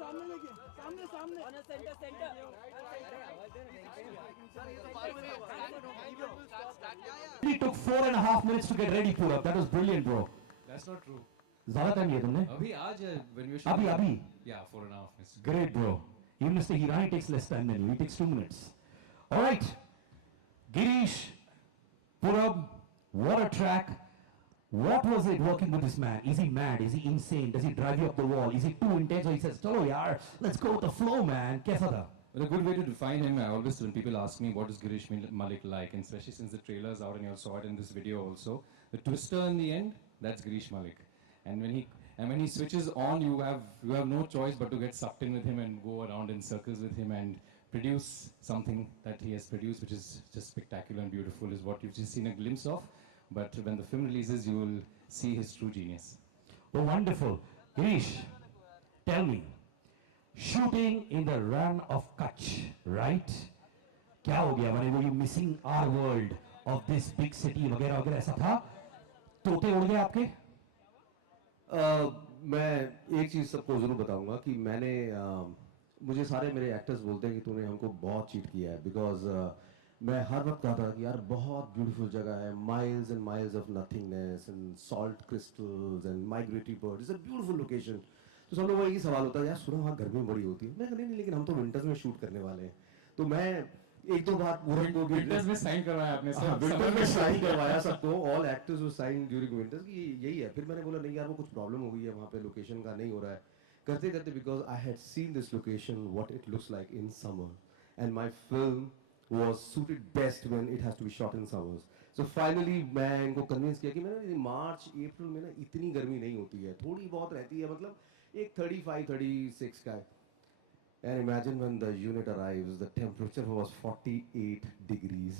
सामने देखिए, सामने सामने centre centre. He took 4.5 minutes to get ready, Purab. That was brilliant, bro. That's not true. ज़्यादा time लिया तुमने? अभी आज when we were अभी shooting. अभी? Yeah, 4.5 minutes. Great, bro. Even Mr. Hirani takes less time than you. He takes 2 minutes. All right. Girish, Purab, what a track. What was it working with this man? Is he mad? Is he insane? Does he drive you up the wall? Is he too intense? Or he says, "Chalo yaar, let's go with the flow, man." Kaisa tha? But a good way to define him, I always, when people ask me what is Girish Malik like, and especially since the trailer's out and you all saw it in this video also, the twister in the end, that's Girish Malik. And when he switches on, you have no choice but to get sucked in with him and go around in circles with him and produce something that he has produced, which is just spectacular and beautiful, is what you've just seen a glimpse of. But when the film releases, you will see his true genius. Oh, wonderful. Girish, tell me, shooting in the run of Kutch, right? क्या हो गया? मैंने वो missing our world of this big city वगैरह वगैरह ऐसा था? तोते उड़ गए आपके? मैं एक चीज़ सबको ज़रूर बताऊंगा कि मुझे सारे मेरे एक्टर्स बोलते हैं कि तूने हमको बहुत चीट किया है, बिकॉज मैं हर वक्त कहता था कि यार बहुत ब्यूटीफुल जगह है, miles and miles of nothingness and salt crystals and migratory bird, it's a beautiful location. तो सब लोगों का यही सवाल होता है, यार सुना वहाँ गर्मी बड़ी होती है. मैं कहती नहीं, लेकिन हम तो विंटर्स में शूट करने वाले हैं. तो मैं एक दो बार पूरब को विंटर्स में साइन करवाया आपने सर? विंटर्स में साइन करवाया सबको, ऑल एक्टर्स वो साइन ड्यूरिंग विंटर्स की यही है. फिर मैंने बोला नहीं यार वो कुछ प्रॉब्लम हो गई है वहाँ पे, लोकेशन का नहीं हो रहा है. करते करते because I had seen this location what it looks like in summer, and my film was suited best when it has to be shot in summers. So finally मैं इनको कन्विंस किया कि मैंने मार्च अप्रैल में ना इतनी गर्मी नहीं होती है, थोड़ी बहुत रहती है, मतलब एक 35-36 का है. And imagine when the unit arrives, the temperature was 48 degrees.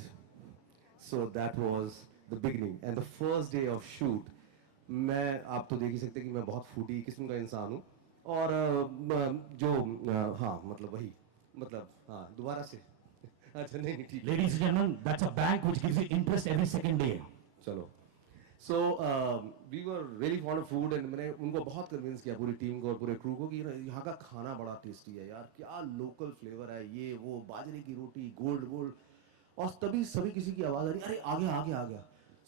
So that was the beginning. And the first day of shoot, मैं आप तो देख ही सकते कि मैं बहुत फूडी किस्म का इंसान हूँ. और जो हाँ मतलब वही मतलब हाँ दोबारा से अच्छा नहीं ठीक. Ladies and gentlemen, that's a bank which gives you interest every second day. चलो. So we were really fond of food and मैंने उनको बहुत कन्विंस किया पूरी टीम को और पूरे क्रू को कि यहाँ का खाना बड़ा टेस्टी है यार, क्या लोकल फ्लेवर है, ये वो बाजरे की रोटी गोल्ड. और तभी सभी किसी की आवाज़ आ रही, अरे आ गया.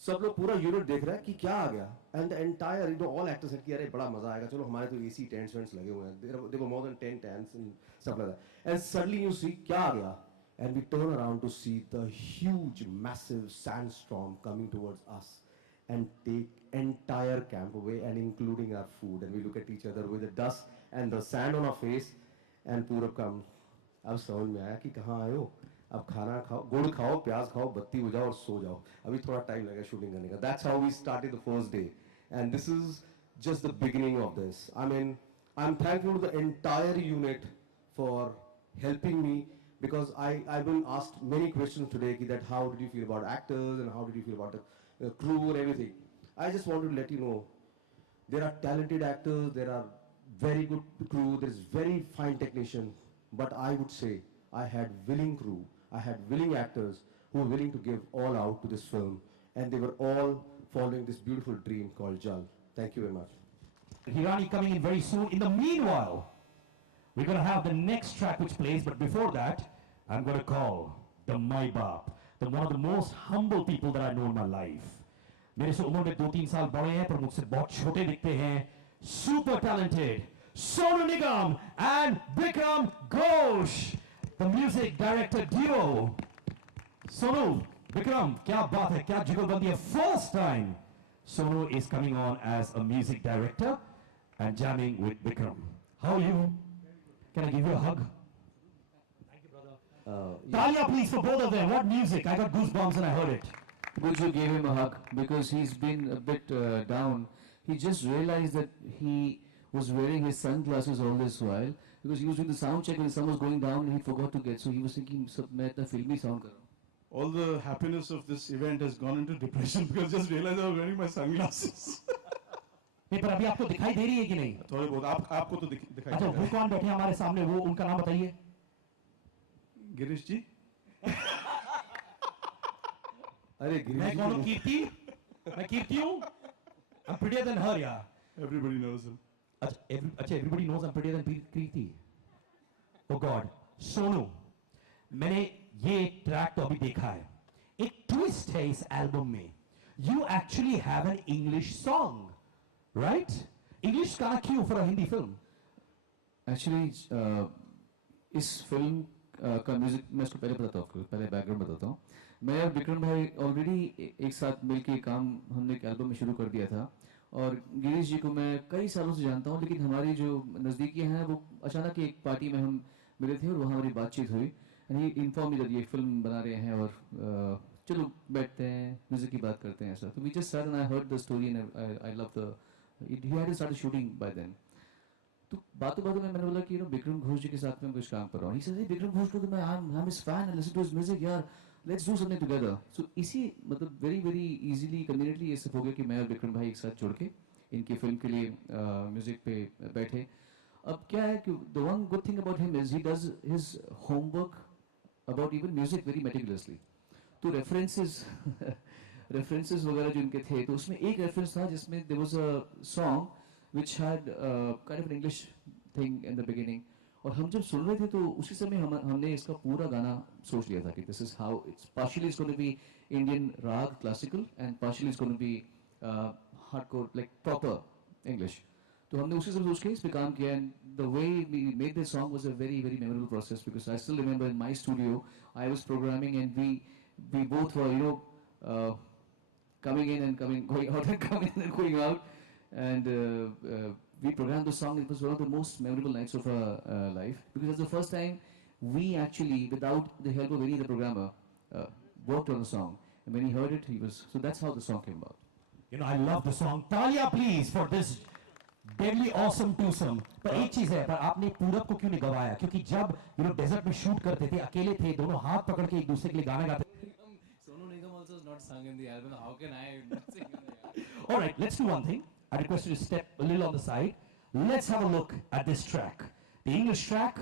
सब लोग पूरा यूनिट देख रहा है कि क्या आ गया. And the entire all actors said कि अरे बड़ा मजा आएगा, चलो हमारे तो एसी टेंट्स वेंट्स लगे हुए हैं. There were more than 10 tents and stuff like that. And suddenly you see क्या आ गया. And we turn around to see the huge, massive sandstorm coming towards us and take entire camp away and including our food. And we look at each other with the dust and the sand on our face. And Purab comes. अब समझ में आया कि कहाँ आए हो, अब खाना खाओ, गुड़ खाओ, प्याज खाओ, बत्ती बुझाओ और सो जाओ. अभी थोड़ा टाइम लगेगा शूटिंग करने का. That's how we started the first day. And this is just the beginning of this. I mean, I'm thankful to the entire unit for helping me. Because I've been asked many questions today that how did you feel about actors and how did you feel about the crew and everything. I just wanted to let you know there are talented actors, there are very good crew, there is very fine technician, but I would say I had willing crew, I had willing actors who were willing to give all out to this film, and they were all following this beautiful dream called Jal. Thank you very much. Hirani coming in very soon. In the meanwhile, we're going to have the next track which plays, but before that, I'm going to call the My Baap, one of the most humble people that I know in my life. मेरे से उम्र में 2-3 साल बड़े हैं पर मुझसे बहुत छोटे दिखते हैं. Super talented, Sonu Nigam and Bikram Ghosh, the music director duo. Sonu, Bikram, क्या बात है, क्या जुगलबंदी है. First time Sonu is coming on as a music director and jamming with Bikram. How are you? Can I give you a hug? Thank you, brother. Talia, please, for both of them. What music? I got goosebumps when I heard it. Guju gave him a hug because he's been a bit down. He just realized that he was wearing his sunglasses all this while because he was doing the sound check and the sun was going down and he forgot to get. So he was thinking, "मैं इतना filmy sound कर रहा हूँ." All the happiness of this event has gone into depression because just realized I was wearing my sunglasses. नहीं पर अभी आपको दिखाई दे रही है कि नहीं? थोड़े बहुत आपको तो दिखाई. अच्छा, वो कौन बैठे हैं हमारे सामने, वो उनका नाम बताइए. गिरीश जी. अरे गिरीश मैं कौन हूँ? कीर्ति. मैं कीर्ति हूँ. I'm prettier than her, यार. Everybody knows him. अच्छा, everybody knows I'm prettier than Kriti. Oh God, Sonu, मैंने ये ट्रैक तो अभी देखा है. एक ट्विस्ट है इस एल्बम में. You actually have an English song, right? English गाना क्यों for a Hindi film? Actually इस फिल्म का म्यूजिक मैं उसको पहले बताता हूँ, पहले बैकग्राउंड बताता हूँ. मैं और विक्रम भाई ऑलरेडी एक साथ मिलके काम हमने एक एल्बम में शुरू कर दिया था, और गिरीश जी को मैं कई सालों से जानता हूँ, लेकिन हमारी जो नज़दीकी हैं वो अचानक एक पार्टी में हम मिले थे और वहाँ हमारी बातचीत हुई. एंड ही इन्फॉर्म मी ये फिल्म बना रहे हैं और चलो बैठते हैं म्यूजिक की बात करते हैं ऐसा. तो we just sat and I heard the story and I love the he had started shooting by then. तो बातों बातों में मैंने बोला कि विक्रम घोष जी के साथ में कुछ काम कर रहा हूँ. ही सेड विक्रम घोष को तो मैं I am his fan and listen to his music यार, let's do something together. So इसी मतलब वेरी वेरी इजीली कन्वीनियंटली ये सब हो गया कि मैं और विक्रम भाई एक साथ जुड़ के इनकी फिल्म के लिए म्यूजिक पे बैठे. अब क्या है कि the one good thing about him is he does his homework about even music very meticulously. तो रेफरेंसेस वगैरह जो इनके थे, तो उसमें एक रेफरेंस था जिसमें there was a song which had kind of an English thing in the beginning. और हम जब सुन रहे थे तो उसी समय हमने इसका पूरा गाना सोच लिया था कि this is how it's partially it's going to be Indian rag classical and partially it's going to be hardcore like proper English. तो हमने उसी से सोच के इस पे काम किया, and the way we made this song was a very very memorable process because I still remember in my studio I was programming and we both were coming in and going out and coming in and going out. And we programmed the song. It was one of the most memorable nights of our life because it was the first time we actually, without the help of any other programmer, worked on the song. And when he heard it, so that's how the song came about. You know, I love the song. Talia, please, for this deadly awesome twosome. पर एक चीज है, पर आपने पूरब को क्यों नहीं गवाया? क्योंकि जब डेजर्ट में शूट करते थे, अकेले थे, दोनों हाथ पकड़ के एक दूसरे के लिए गाना गाते थे. Sonu Nigam also is not sung in the album. How can I not sing in the album? All right, let's do one thing. I request you to step a little on the side. Let's have a look at this track. The English track.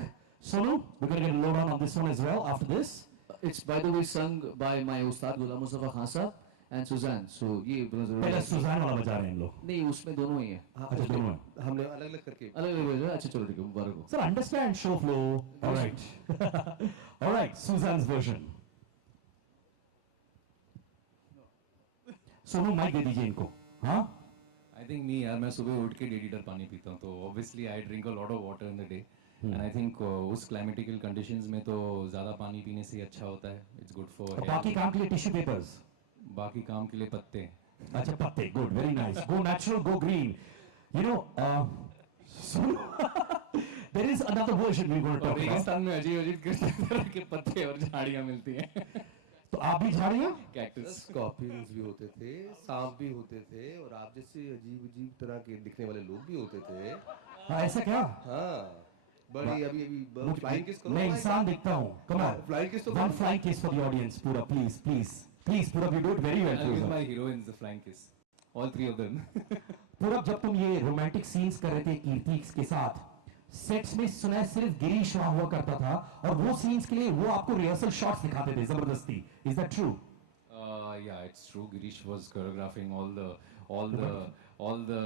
Sonu, we're going to get a lowdown on this one as well after this. It's by the way sung by my Ustad Ghulam Mustafa Khan Sahab and Suzanne. So ये पहले सुजान वाला बजा रहे हैं इन लोग. नहीं, उसमें दोनों ही हैं. अच्छा, दोनों हैं. हमने अलग अलग करके अलग-अलग. अच्छा चलो ठीक है, मुबारक हो. Sir, understand show flow. All right. All right, Suzanne's version. Sonu mike दे दीजिए इनको. हाँ? I think me, यार मैं सुबह उठ के 1.5 लीटर पानी पीता हूँ, तो obviously I drink a lot of water in the day, and I think उस climatical conditions में तो ज़्यादा पानी पीने से ही अच्छा होता है. It's good for. और बाकी काम के लिए टिश्यू पेपर्स. बाकी काम के लिए पत्ते. अच्छा, पत्ते. Good, very nice. Go natural, go green. You know, there is another version we're going to talk about. रेगिस्तान में अजीब तरह के पत्ते और झाड़ियाँ मिलती हैं. तो आप भी झाड़ियाँ? Cactus. स्कॉर्पियंस भी होते थे, सांप भी होते थे, और आप जैसे अजीब अजीब तरह के दिखने वाले लोग भी होते थे. हाँ, ऐसा क्या? हाँ, बड़ी अभी फ्लाइंग किस करो. मैं इंसान दिखता हूँ. Come on. फ्लाइंग किस तो One flying kiss for the audience, Pura, please, please. Please, Pura, you do it very well. I'll give Pura. my heroines the flying kiss. All 3 of them. पूरब, जब तुम ये romantic scenes कर रहे थे कीर्ति के साथ, सेट्स में सुना है सिर्फ गिरीश वहां हुआ करता था, और वो सीन्स के लिए वो आपको रिहर्सल शॉट्स दिखाते थे जबरदस्ती. Is that true? Yeah, it's true. Girish was choreographing all the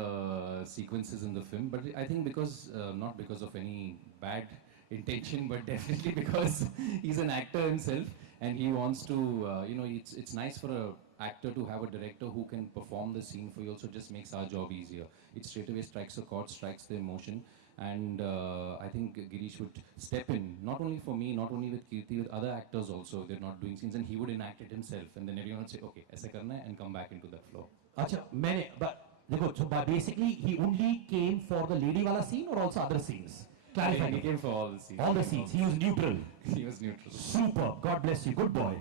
sequences in the film, but I think because not because of any bad intention, but definitely because he's an actor himself and he wants to it's nice for a actor to have a director who can perform the scene for you. Also just makes our job easier. It straight away strikes a chord, strikes the emotion, and I think Girish would step in, not only for me, not only with Kirti, with other actors also. They're not doing scenes, and he would enact it himself, and then everyone would say, okay, ऐसा करना है, and come back into that flow. अच्छा, मैंने देखो, so basically he only came for the lady wala scene or also other scenes? Clarify. He came for all the scenes. All the scenes. He was neutral. He was neutral. Super. God bless you. Good boy.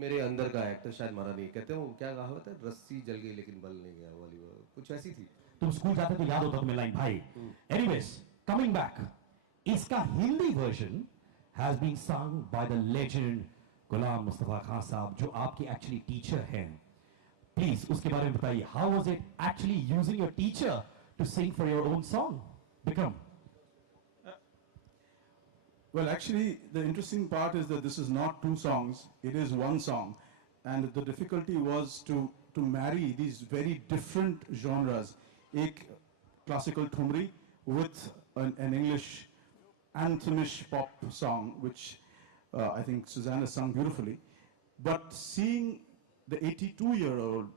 मेरे अंदर का actor शायद मारा नहीं. कहते हैं वो क्या कहावत है, रस्सी जल गई लेकिन बल नहीं गया वाली, कुछ ऐसी थी. तुम स्कूल जाते तो याद होता तुम्हें लाइन भाई. Anyways, coming back, इसका Hindi version has been sung by the legend Ghulam Mustafa Khan साहब, जो आपके actually teacher हैं. Please, उसके बारे में बताइए. How was it actually using your teacher to sing for your own song? Bikram. Well, actually, the interesting part is that this is not 2 songs, it is 1 song. And the difficulty was to marry these very different genres. एक classical thumri with an English anthemish pop song, which I think Suzanne has sung beautifully. But seeing the 82-year-old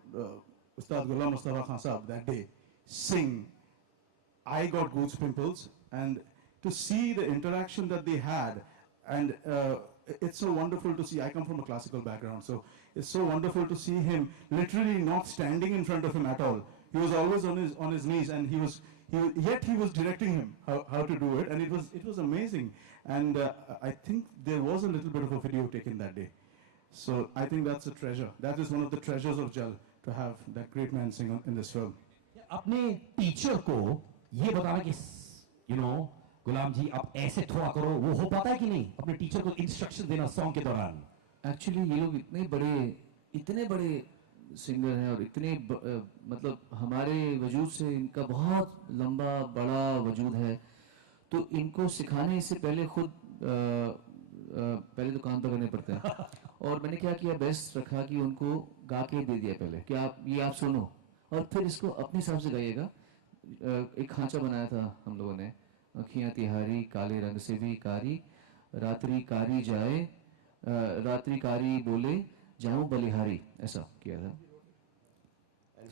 Ustad Ghulam Mustafa Khan Sahab that day sing, I got goose pimples, and to see the interaction that they had, and it's so wonderful to see. I come from a classical background, so it's so wonderful to see him literally not standing in front of him at all. He was always on his knees, and yet he was directing him how to do it, and it was amazing. And I think there was a little bit of a video taken that day. So I think that's a treasure. That is one of the treasures of Jal, to have that great man sing in this film. अपने teacher को ये बताना कि गुलाम जी आप ऐसे थोड़ा करो, वो हो पाता है कि नहीं? अपने टीचर को इंस्ट्रक्शन देना सॉन्ग के दौरान. एक्चुअली ये लोग इतने बड़े सिंगर हैं और इतने मतलब हमारे वजूद से इनका बहुत लंबा बड़ा वजूद है, तो इनको सिखाने से पहले खुद पहले तो कान पकड़ने पड़ते हैं. और मैंने क्या किया, बेस्ट रखा कि उनको गा के दे दिया पहले कि आप सुनो और फिर इसको अपने हिसाब से गाइएगा. एक खांचा बनाया था हम लोगों ने, अखियां तिहारी काले रंग से भी कारी, रात्रि कारी जाए रात्रि कारी बोले जाऊं बलिहारी, ऐसा किया था.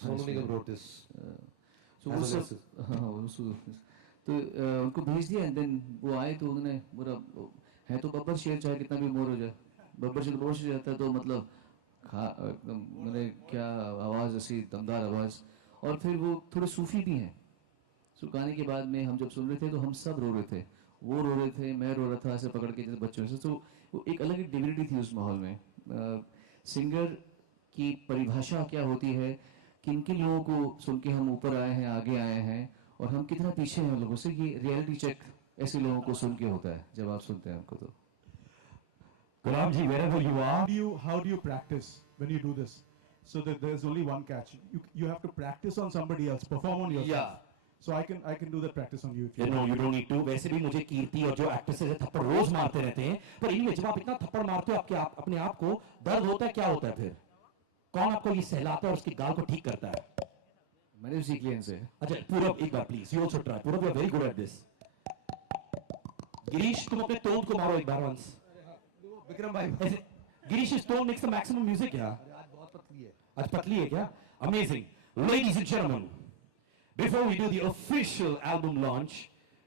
Sonu Nigam wrote this. So वो सब तो उनको भेज दिया, एंड देन वो आए तो उन्होंने पूरा है तो बब्बर शेर चाहे कितना भी मोर हो जाए, बब्बर शेर मोर से जाता है तो मतलब मैंने क्या आवाज़, ऐसी दमदार आवाज़. और फिर वो थोड़े सूफी भी हैं. सो गाने के बाद में हम जब सुन रहे थे तो हम सब रो रहे थे, वो रो रहे थे, मैं रो रहा था ऐसे पकड़ के जैसे बच्चों से. तो वो एक अलग ही डिविनिटी थी उस माहौल में. सिंगर की परिभाषा क्या होती है, किन किन लोगों को सुन के हम ऊपर आए हैं, आगे आए हैं, और हम कितना पीछे हैं लोगों से, ये रियलिटी चेक ऐसे लोगों को सुन के होता है जब आप सुनते हैं उनको. तो गुलाम जी, wherever you are, How do you practice when you do this? So that there's only one catch. You have to practice on somebody else, perform on yourself. Yeah. So I can do that practice on you if you no, you don't need to. वैसे भी मुझे कीर्ति और जो actresses है थप्पड़ रोज मारते रहते हैं, पर इनमें जब आप इतना थप्पड़ मारते हो अपने आप को दर्द होता है, क्या होता है फिर? कौन आपको ये सहलाता है और उसकी गाल को ठीक करता है? मैंने भी सीख लिया इनसे. अच्छा पूरब एक बार please, you also try. Purab, you are very good at this. Girish तुम अपने तोंद को मारो एक बार वंस. विक्रम भाई, Girish is tone makes the maximum music. Yeah, आज बहुत पतली है. आज पतली है क्या? Amazing. Ladies and gentlemen, before we do the official album launch,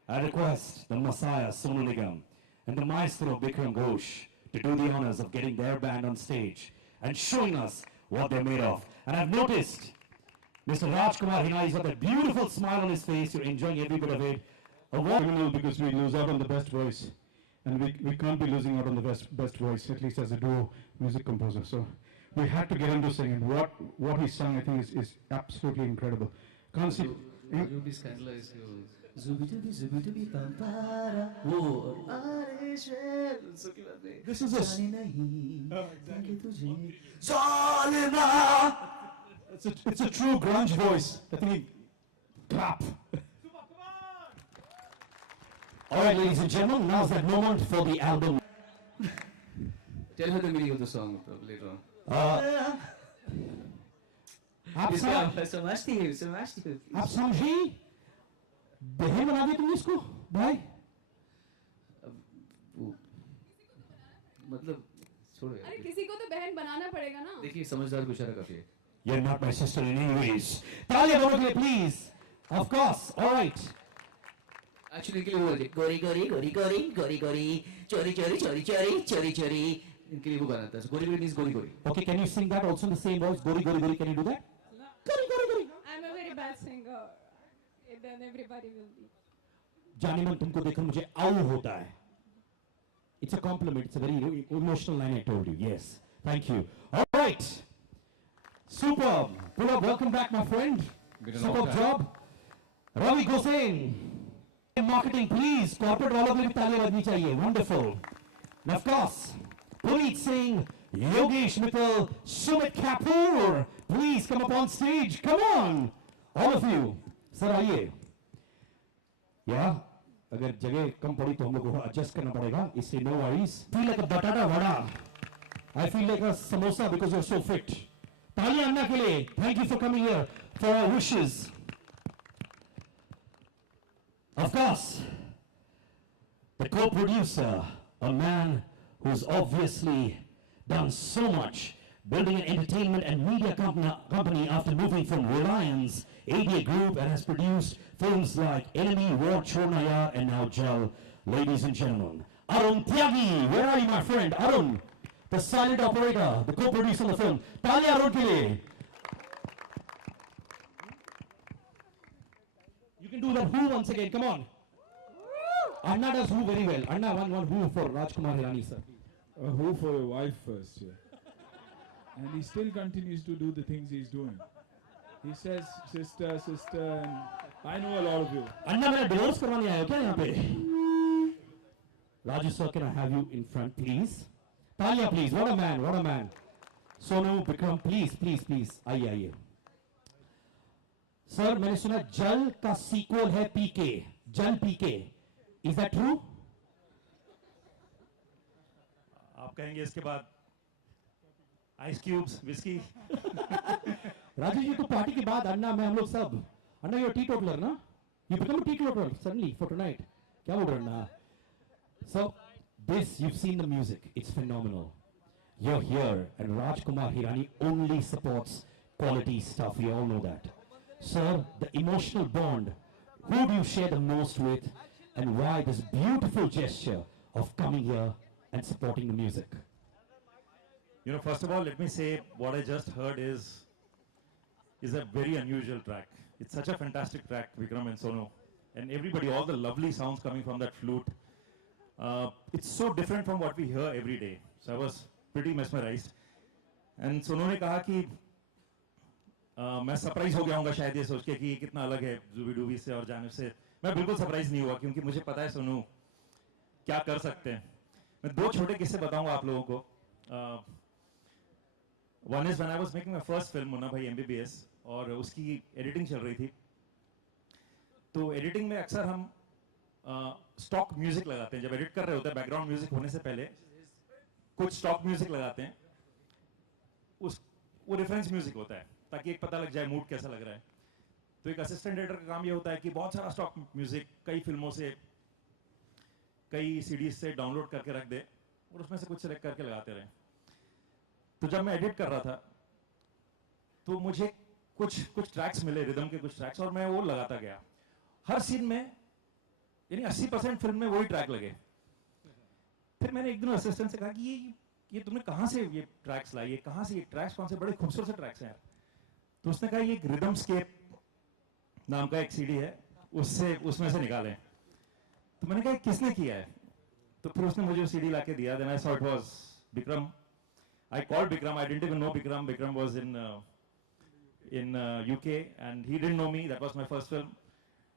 I request the Messiah Sonu Nigam and the maestro Bikram Ghosh to do the honors of getting their band on stage and showing us what they're made of. And I've noticed Mr. Rajkumar Hinai has got that beautiful smile on his face. You're enjoying every bit of it. A warm criminal because we lose out on the best voice, and we can't be losing out on the best voice, at least as a duo music composer. So we had to get him to sing, and what he sung, I think, is absolutely incredible. Can't see. You be scandalized. Zubi pampara. वो अरे शेर सुखी बात है. This is a जाने नहीं ताकि तुझे Zalima! It's a true grunge voice. I think he clap. All right, ladies and gentlemen, now's that moment for the album. Tell her the meaning of the song later on. आप समझती है. आप समझी? बहन बना दी तुमने इसको भाई? मतलब छोड़ो अरे किसी को तो बहन बनाना पड़ेगा ना. देखिए समझदार को इशारा काफी है. You're not my sister in any ways. तालियां बजाओ के लिए please. Of course. All right. Actually इनके लिए वो गोरी गोरी गोरी गोरी गोरी गोरी चोरी चोरी चोरी चोरी चोरी चोरी, इनके लिए वो गाना था. गोरी गोरी मीन्स गोरी गोरी. Okay, can you sing that also in the same voice? Gori gori gori. Can you do that? Gori gori gori. I'm a very bad singer. Then everybody will be. जाने मन तुमको देखकर मुझे आऊ होता है. It's a compliment. It's a very emotional line I told you. Yes. Thank you. All right. Superb. Pulab, welcome back, my friend. Been a long Superb time. job. Ravi Gosain. Marketing, please. Corporate वालों के लिए भी तालियां बजनी चाहिए. Wonderful. And of course, Puneet Singh, Yogesh Mittal, Sumit Kapoor. Please come up on stage. Come on. All of you. Sir, आइए. Yeah. अगर जगह कम पड़ी तो हम लोग को adjust करना पड़ेगा. इसलिए no worries. Feel like a batata vada. I feel like a samosa because you're so fit. तालियां अन्ना के लिए. Thank you for coming here for our wishes. Of course, the co-producer, a man who's obviously done so much, building an entertainment and media company after moving from Reliance ADA Group, and has produced films like Enemy, War, Chornaya, and now Jal. Ladies and gentlemen, Arun Tyagi, where are you, my friend? Arun, the silent operator, the co-producer of the film. Talia Arun ke liye. You can do that who once again, come on. Anna does who very well. Anna, one who for Rajkumar Hirani, sir. A who for a wife first, yeah. And he still continues to do the things he's doing. He says, sister, sister, and I know a lot of you. Anna, मेरा divorce करवाने आया हो क्या यहाँ पे? Raju sir, can I have you in front, please? Talia, please. What a man, what a man. Sonu, Bikram, please, please, please. आइए, आइए. Sir, मैंने सुना जल का sequel है PK. जल PK. Is that true? आप कहेंगे इसके बाद ice cubes whisky Raju ji तो पार्टी के बाद अन्ना मैं हम लोग सब अन्ना you're a teetotaler ना? You become a teetotaler suddenly for tonight. क्या बोल रहे हैं अन्ना? So this you've seen the music. It's phenomenal. You're here and Rajkumar Hirani only supports quality stuff. We all know that. Sir, the emotional bond. Who do you share the most with, and why this beautiful gesture of coming here and supporting the music? You know, first of all, let me say what I just heard is a very unusual track. It's such a fantastic track, Vikram and Sonu. And everybody, all the lovely sounds coming from that flute. It's so different from what we hear every day. So I was pretty mesmerized. And Sonu ने कहा कि मैं surprise हो गया हूँगा शायद ये सोच के कि ये कितना अलग है जुबी डूबी से और जानिब से. मैं बिल्कुल सरप्राइज नहीं हुआ क्योंकि मुझे पता है सोनू क्या कर सकते हैं. मैं दो छोटे किस्से बताऊंगा आप लोगों को. One is when I was making my first film, Munna भाई MBBS, और उसकी एडिटिंग चल रही थी. तो एडिटिंग में अक्सर हम स्टॉक म्यूजिक लगाते हैं. जब एडिट कर रहे होते हैं बैकग्राउंड म्यूजिक होने से पहले कुछ स्टॉक म्यूजिक लगाते हैं. वो रेफरेंस म्यूजिक होता है ताकि एक पता लग जाए मूड कैसा लग रहा है. तो एक असिस्टेंट एडिटर का काम ये होता है कि बहुत सारा स्टॉक म्यूजिक कई फिल्मों से कई सीडीज से डाउनलोड करके रख दे और उसमें से कुछ सिलेक्ट करके लगाते रहे. तो जब मैं एडिट कर रहा था तो मुझे कुछ ट्रैक्स मिले, रिदम के कुछ ट्रैक्स, और मैं वो लगाता गया. हर सीन में यानी 80% फिल्म में वही ट्रैक लगे. फिर मैंने एक दिन असिस्टेंट से कहा कि ये तुमने कहाँ से ये ट्रैक्स लाई, ये कहाँ से ये ट्रैक्स, कौन से बड़े खूबसूरत से ट्रैक्स हैं यार. तो उसने कहा ये एक रिदम स्केप नाम का एक सीडी है, उसमें से निकाले. तो मैंने कहा किसने किया है. तो फिर उसने मुझे सीडी ला के दिया. Then I saw it was Bikram. I called Bikram. I didn't even know Bikram. Bikram was in UK and he didn't know me. That was my first film.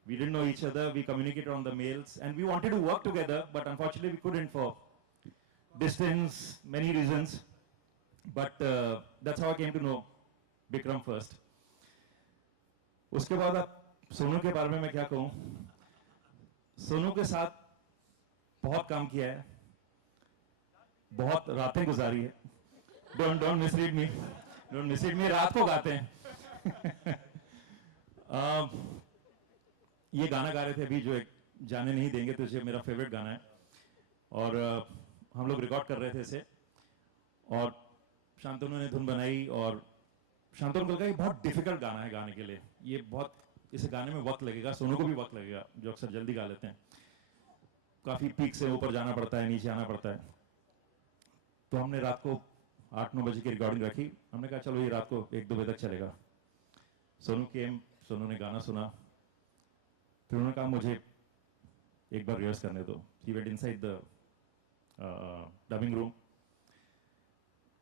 We didn't know each other. We communicated on the mails and we wanted to work together, but unfortunately we couldn't for distance, many reasons. But that's how I came to know Bikram first. उसके बाद आप सोनू के बारे में मैं क्या कहूँ. सोनू के साथ बहुत काम किया है, बहुत रातें गुजारी है. Don't misread me. Don't misread me. रात को गाते हैं. ये गाना गा रहे थे अभी जो एक जाने नहीं देंगे तुझे, मेरा फेवरेट गाना है. और हम लोग रिकॉर्ड कर रहे थे इसे और शांतनु ने धुन बनाई और शांतनु को लगा ये बहुत डिफिकल्ट गाना है गाने के लिए. ये बहुत इसे गाने में वक्त लगेगा, सोनू को भी वक्त लगेगा जो अक्सर जल्दी गा लेते हैं. काफी पीक से ऊपर जाना पड़ता है, नीचे आना पड़ता है. तो हमने रात को 8-9 बजे की रिकॉर्डिंग रखी. हमने कहा चलो ये रात को 1-2 बजे तक चलेगा. सोनू ने गाना सुना. फिर उन्होंने कहा मुझे एक बार रिहर्स करने दो. He went inside the dubbing room.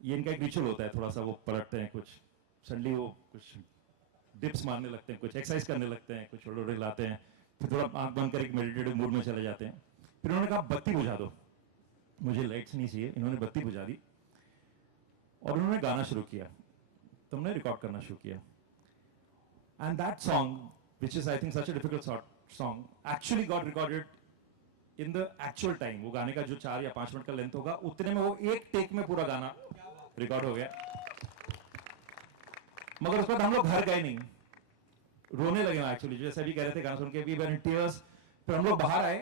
ये इनका एक रिचुअल होता है, थोड़ा सा वो पलटते हैं, कुछ सडनली वो कुछ डिप्स मारने लगते हैं, कुछ एक्सरसाइज करने लगते हैं, कुछ शोल्डर हिलाते हैं, फिर थोड़ा आंख बंद कर एक मेडिटेटिव मूड में चले जाते हैं. फिर उन्होंने कहा बत्ती बुझा दो, मुझे लाइट्स नहीं चाहिए. इन्होंने बत्ती बुझा दी और उन्होंने गाना शुरू किया. तुमने रिकॉर्ड करना शुरू किया. And that song which is I think such a difficult song actually got recorded in the actual time. वो गाने का जो 4 या 5 मिनट का लेंथ होगा उतने में वो एक टेक में पूरा गाना रिकॉर्ड हो गया. मगर उसके बाद हम लोग घर गए नहीं, रोने लगे. एक्चुअली जैसे भी कह रहे थे गाना सुन के, we were in tears फिर हम लोग बाहर आए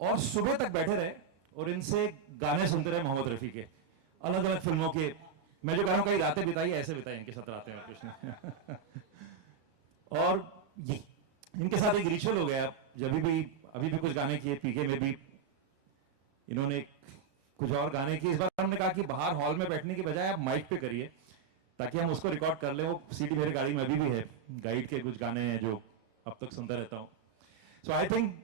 और सुबह तक बैठे रहे और इनसे गाने सुनते रहे मोहम्मद रफी के, अलग अलग फिल्मों के। मैं जो कह रहा हूँ कई रातें बिताई, ऐसे बिताई इनके साथ रातें और कुछ नहीं। और ये इनके साथ एक रिचुअल हो गया, जब भी अभी भी कुछ गाने किए, पीके में भी इन्होंने कुछ और गाने किए। इस बार हमने कहा कि बाहर हॉल में बैठने की बजाय आप माइक पे करिए ताकि हम उसको रिकॉर्ड कर लें। वो सीडी मेरी गाड़ी में अभी भी है, गाइड के कुछ गाने हैं जो अब तक सुनता रहता हूँ। So I think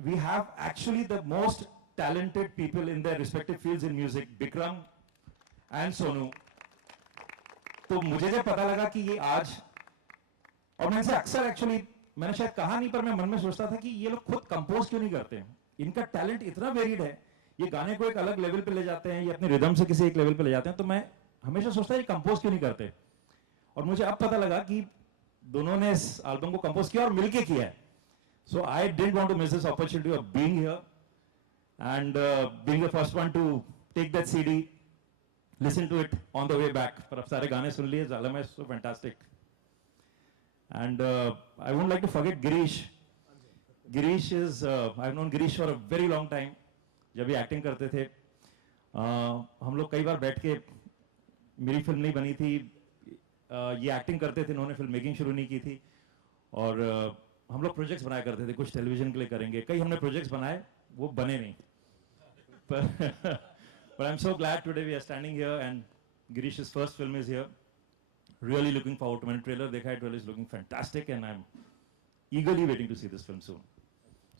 we have actually the most talented people in their respective fields in music, Bikram and Sonu. तो मुझे जब पता लगा कि ये आज, और मैं इनसे अक्सर एक्चुअली मैंने शायद कहा नहीं पर मैं मन में सोचता था कि ये लोग खुद कंपोज क्यों नहीं करते हैं। इनका टैलेंट इतना वेरिड है, ये गाने को एक अलग लेवल पे ले जाते हैं, ये अपने रिदम से किसी एक लेवल पे ले जाते हैं। तो मैं हमेशा सोचता ये कंपोज क्यों नहीं करते, और मुझे अब पता लगा कि दोनों ने इस एल्बम को कंपोज किया और मिलके किया है। So I didn't want to miss this opportunity of being here and being the first one to take that CD, listen to it on the way back. पर अब सारे गाने सुन लिए, Zalam is so fantastic. And I wouldn't like to forget Girish. Girish is, I've known Girish for a very long time. जब ये acting करते थे, हम लोग कई बार बैठ के, मेरी फिल्म नहीं बनी थी, ये एक्टिंग करते थे, इन्होंने फिल्म मेकिंग शुरू नहीं की थी, और हम लोग प्रोजेक्ट्स बनाया करते थे, कुछ टेलीविजन के लिए करेंगे, कई हमने प्रोजेक्ट्स बनाए, वो बने नहीं। But I'm so glad today we are standing here and Girish's first film is here. Really looking forward to it. Trailer dekha hai, trailer is looking fantastic and I'm eagerly waiting to see this film soon.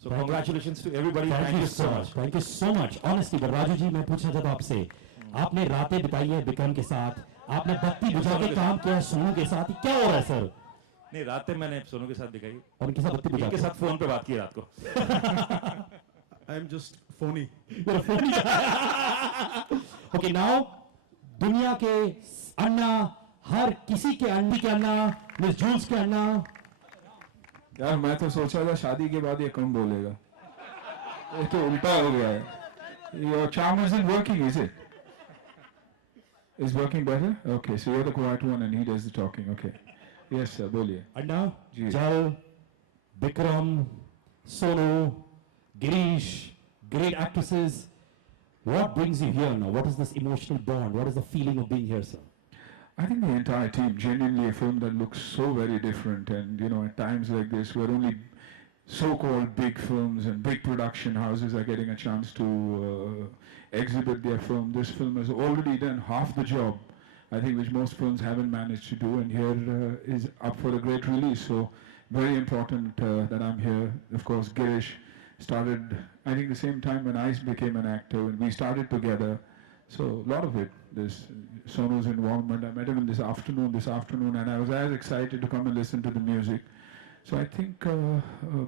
So congratulations to everybody. Thank you so much. Thank you so much. Honestly, but Raju ji मैं पूछना चाहता हूँ आपसे, आपने रातें बिताई है बिक्रम के साथ, आपने बत्ती बुझा के काम किया है सोनू के साथ, क्या हो रहा है सर? नहीं, रातें मैंने सोनू के साथ दिखाई और उनके साथ बत्ती बुझा के साथ फोन पे बात की रात को। I'm just phony. You're a phony. Okay, now दुनिया के अन्ना, हर किसी के अन्नी के अन्ना, मिस जूल्स के अन्ना। यार मैं तो सोचा था शादी के बाद ये कम बोलेगा, ये तो उल्टा हो गया है। Your charm isn't working, is it? Is working better? Okay, so you're the quiet one and he does the talking. Okay. Yes sir, बोलिए। अन्ना, जी। जल, Bikram, Sonu, Girish, great actresses. What brings you here now? What is this emotional bond? What is the feeling of being here, sir? I think the entire team, genuinely a film that looks so very different, and you know, at times like this where only so-called big films and big production houses are getting a chance to exhibit their film. This film has already done half the job, I think, which most films haven't managed to do, and here is up for a great release. So very important that I'm here. Of course, Girish started, I think, the same time when I became an actor, and we started together. So a lot of it, this Sonu's involvement. I met him this afternoon, and I was as excited to come and listen to the music. So I think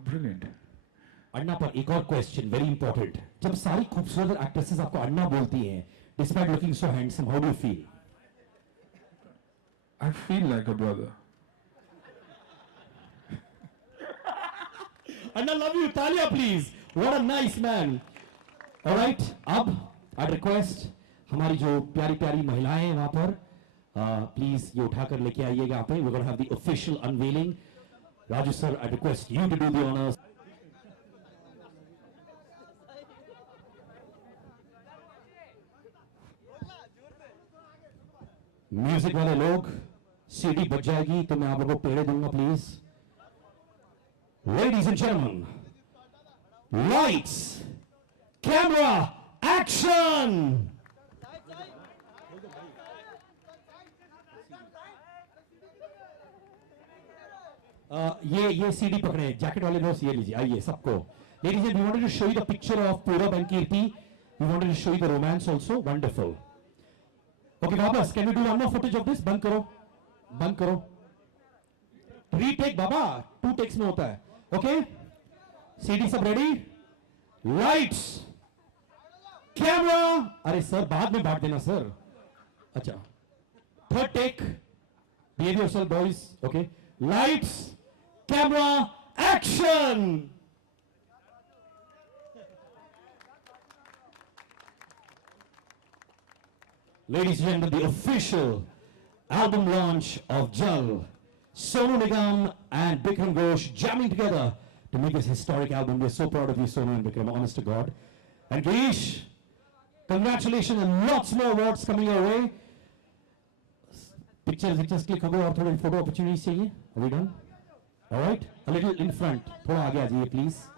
brilliant. अन्ना पर एक और question, very important. जब सारी खूबसूरत actresses आपको अन्ना बोलती हैं, despite looking so handsome, how do you feel? I feel like a brother. Anna, love you. Talia, please. What a nice man. All right. अब I request हमारी जो प्यारी प्यारी महिलाएं हैं वहां पर, प्लीज ये उठाकर लेके आइएगा यहाँ पे. We're going to have the official unveiling. Raju sir, I request you to do the honors. Music वाले लोग, सीडी बज जाएगी तो मैं आप लोगों को पेड़े दूंगा please. Ladies and gentlemen, lights, camera, action! ये सीडी पकड़े, जैकेट वाले दोस्त ये लीजिए, आइए सबको. Ladies and gentlemen, we wanted to show you the picture of Purab and Kirti. We wanted to show you the romance also. Wonderful. Okay, Babas, can we do one more footage of this? बंद करो, बंद करो. Retake, बाबा, 2 takes में होता है. Okay? CD सब ready? Lights, camera. अरे sir बाद में बांट देना सर. अच्छा. 3rd take. Behave yourself, boys. Okay? Lights, camera, action. Ladies and gentlemen, the official album launch of Jal. Sonu Nigam and Bikram Ghosh jamming together. to make this historic album. We're so proud of you, Sonu and Vikram, honest to God. And Girish, congratulations and lots more awards coming your way. Pictures click हो गए और थोड़ी photo opportunities चाहिए. Are we done? All right? A little in front. थोड़ा आगे आ जाइए, please.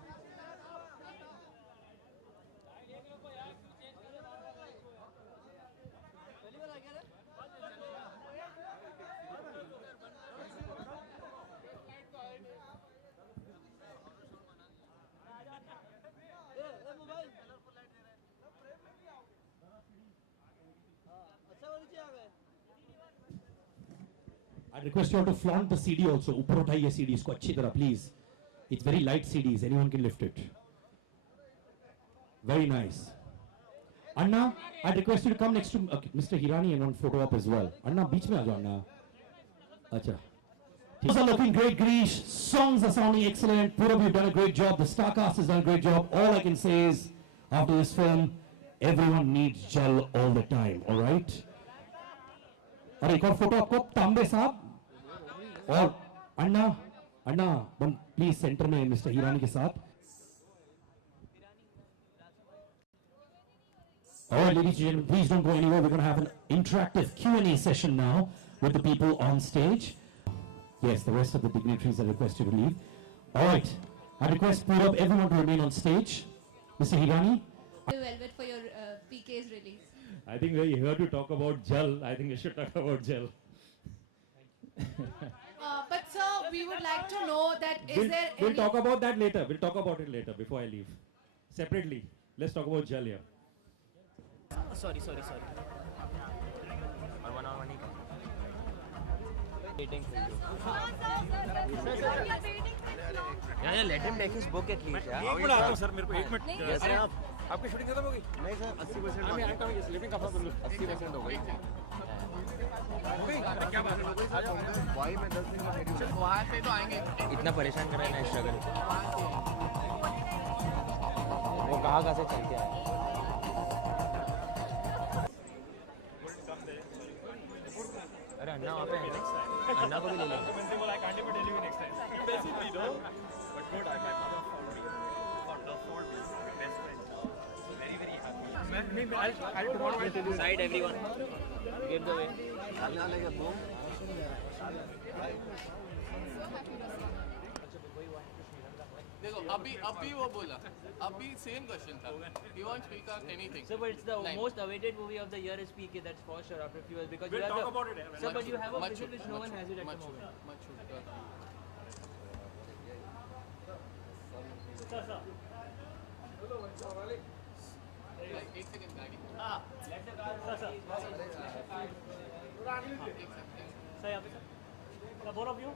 I request you all to flaunt the CD also. ऊपर उठाइए CDs को अच्छी तरह, please. It's very light CDs. Anyone can lift it. Very nice. Anna, I request you to come next to Mr. Hirani and one photo up as well. Anna, बीच में आ जाओ Anna. अच्छा. Things are looking great, Girish. Songs are sounding excellent. Purab, you've done a great job. The star cast has done a great job. All I can say is, after this film, everyone needs Jal all the time. All right? अरे एक और photo आपको तांबे साहब और अन्ना please centre में mister Hirani के साथ. All right, ladies and gentlemen, please don't go anywhere. We're going to have an interactive Q&A session now with the people on stage. Yes, the rest of the dignitaries are requested to leave. All right, I request Purab, everyone to remain on stage. Mr. Hirani. Velvet for your PK's release. I think we're here to talk about Jal. I think we should talk about Jal. But sir, we would like to know that We'll talk about that later. We'll talk about it later before I leave. Separately. Let's talk about Jal here. Sorry. Waiting for you. Yeah, let him take his book at least. एक minute आता हूँ sir, मेरे को एक minute. Yes, sir. आपकी shooting खत्म हो गई? नहीं सर, 80% I'm आता हूँ, स्लीपिंग का फॉर्म 80% हो गई। क्या बात है? वही में 10 दिन का शेड्यूल। वहाँ से तो आएंगे। इतना परेशान कर रहा है ना स्ट्रगल। वो कहाँ से चल के आया? अरे अन्ना वहाँ पे है। अन्ना को भी ले लेंगे। Side everyone. Give the way. देखो अभी वो बोला अभी सेम क्वेश्चन था. You won't speak on anything. So, but it's the most awaited movie of the year is PK. That's for sure after a few years because We'll you have talk about it. So, but you have a Much vision should, which no much one has it at the much moment. should, much should. एक second गाड़ी. Let the car. Sir, यहाँ पे sir. Both of you.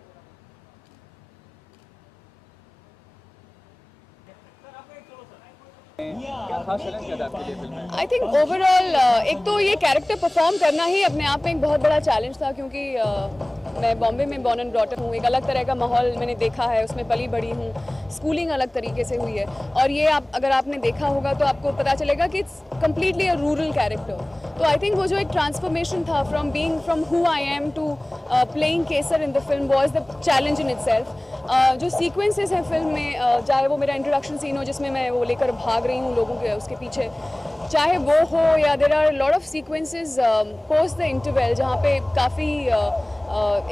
I think overall एक तो ये character perform करना ही अपने आप में एक बहुत बड़ा चैलेंज था क्योंकि मैं बॉम्बे में बॉर्न एंड ब्रॉट अप हूँ. एक अलग तरह का माहौल मैंने देखा है, उसमें पली बड़ी हूँ, स्कूलिंग अलग तरीके से हुई है और ये अगर आपने देखा होगा तो आपको पता चलेगा कि it's completely a rural character. तो आई थिंक वो जो एक ट्रांसफॉर्मेशन था from who I am to playing Kesar in the film was the challenge in itself. जो सीक्वेंसेस हैं फिल्म में, चाहे वो मेरा इंट्रोडक्शन सीन हो जिसमें मैं वो लेकर भाग रही हूँ लोगों के उसके पीछे, चाहे वो हो या there are lot of sequences post the interval जहाँ पे काफ़ी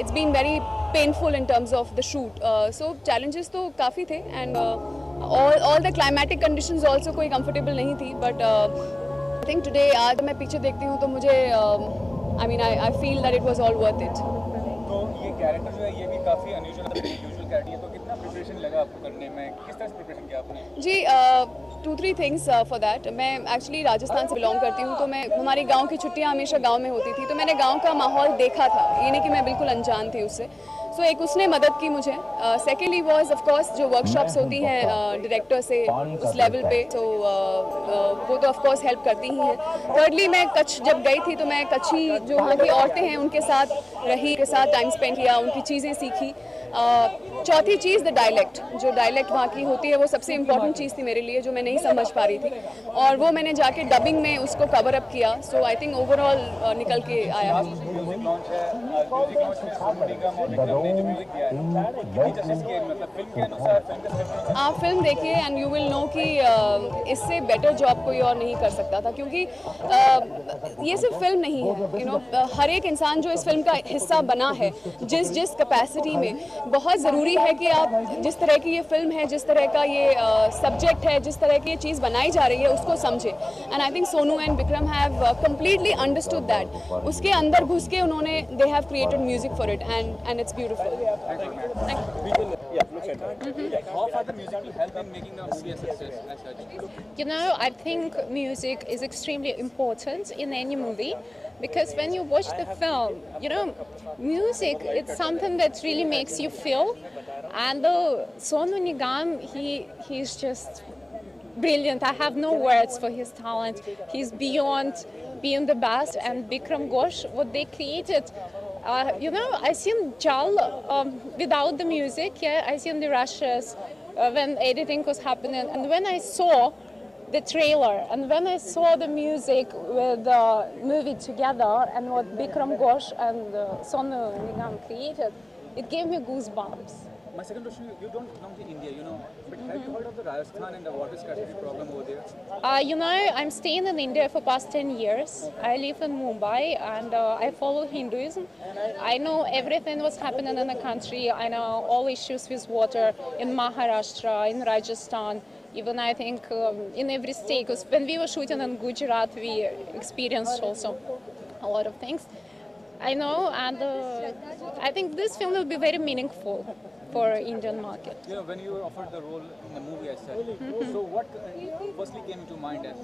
it's been very painful in terms of the shoot. So challenges तो काफ़ी थे and all the climatic conditions also कोई कंफर्टेबल नहीं थी. बट आई थिंक टुडे आज मैं पिक्चर देखती हूँ तो मुझे I feel that it was all worth it. तो ये कैरेक्टर जो है ये भी काफ़ी अनयूजुअल कैरेक्टर है, तो कितना प्रिपरेशन लगा आपको करने में, किस तरह से प्रिपरेशन किया आपने? जी 2-3 थिंग्स फॉर दैट. मैं एक्चुअली राजस्थान से बिलोंग करती हूँ तो मैं हमारी गांव की छुट्टियाँ हमेशा गांव में होती थी तो मैंने गांव का माहौल देखा था, ये नहीं कि मैं बिल्कुल अनजान थी उससे. सो एक उसने मदद की मुझे. सेकेंडली वॉज ऑफ कोर्स जो वर्कशॉप्स होती हैं डायरेक्टर से उस लेवल पे, तो वो तो ऑफ कोर्स हेल्प करती ही हैं. थर्डली मैं कच्छ जब गई थी तो मैं कच्छी जो वहाँ की औरतें हैं उनके साथ रही, उनके साथ टाइम स्पेंड किया, उनकी चीज़ें सीखी. चौथी चीज़ द डायलेक्ट, जो डायलेक्ट वहाँ की होती है वो सबसे इम्पोर्टेंट चीज़ थी मेरे लिए, जो मैं नहीं समझ पा रही थी, और वो मैंने जाके डबिंग में उसको कवर अप किया. सो आई थिंक ओवरऑल निकल के आया. म्यूजिक लॉन्च है, म्यूजिक लॉन्च में सोनू निगम और विक्रम ने जो म्यूजिक दिया है, कितनी जस्टिस की है, मतलब फिल्म के अनुसार, फिल्म के स्क्रिप्ट के अनुसार? आप फिल्म देखिए एंड यू विल नो कि इससे बेटर जॉब कोई और नहीं कर सकता था, क्योंकि ये सिर्फ फिल्म नहीं है, यू नो, हर एक इंसान जो इस फिल्म का हिस्सा बना है, जिस कैपेसिटी में, बहुत ज़रूरी है कि आप जिस तरह की ये फिल्म है, जिस तरह का ये सब्जेक्ट है, जिस तरह की ये चीज़ बनाई जा रही है, उसको समझे. And I think Sonu and Vikram have completely understood that. उसके अंदर घुस के उन्होंने, they have created music for it and it's beautiful. How far the music will help in making the movie a success as such? You know, I think music is extremely important in any movie, because when you watch the film, you know, music, it's something that really makes you feel. And Sonu Nigam, he's just brilliant. I have no words for his talent. He's beyond being the best. And Bikram Ghosh, what they created, you know, I seen Jal without the music. Yeah, I seen the rushes when editing was happening, and when I saw the trailer and when I saw the music with the movie together and what Bikram Ghosh and Sonu Nigam created, it gave me goosebumps. My second question, you don't belong to India, you know, but have you heard of the Rajasthan and the water scarcity problem over there? You know, I'm staying in India for past 10 years. I live in Mumbai and I follow Hinduism. I know everything what's happening in the country. I know all issues with water in Maharashtra, in Rajasthan, even I think in every state. Because when we were shooting in Gujarat, we experienced also a lot of things. I know, and I think this film will be very meaningful for Indian market. You know, when you were offered the role in the movie as such, so what firstly came into mind as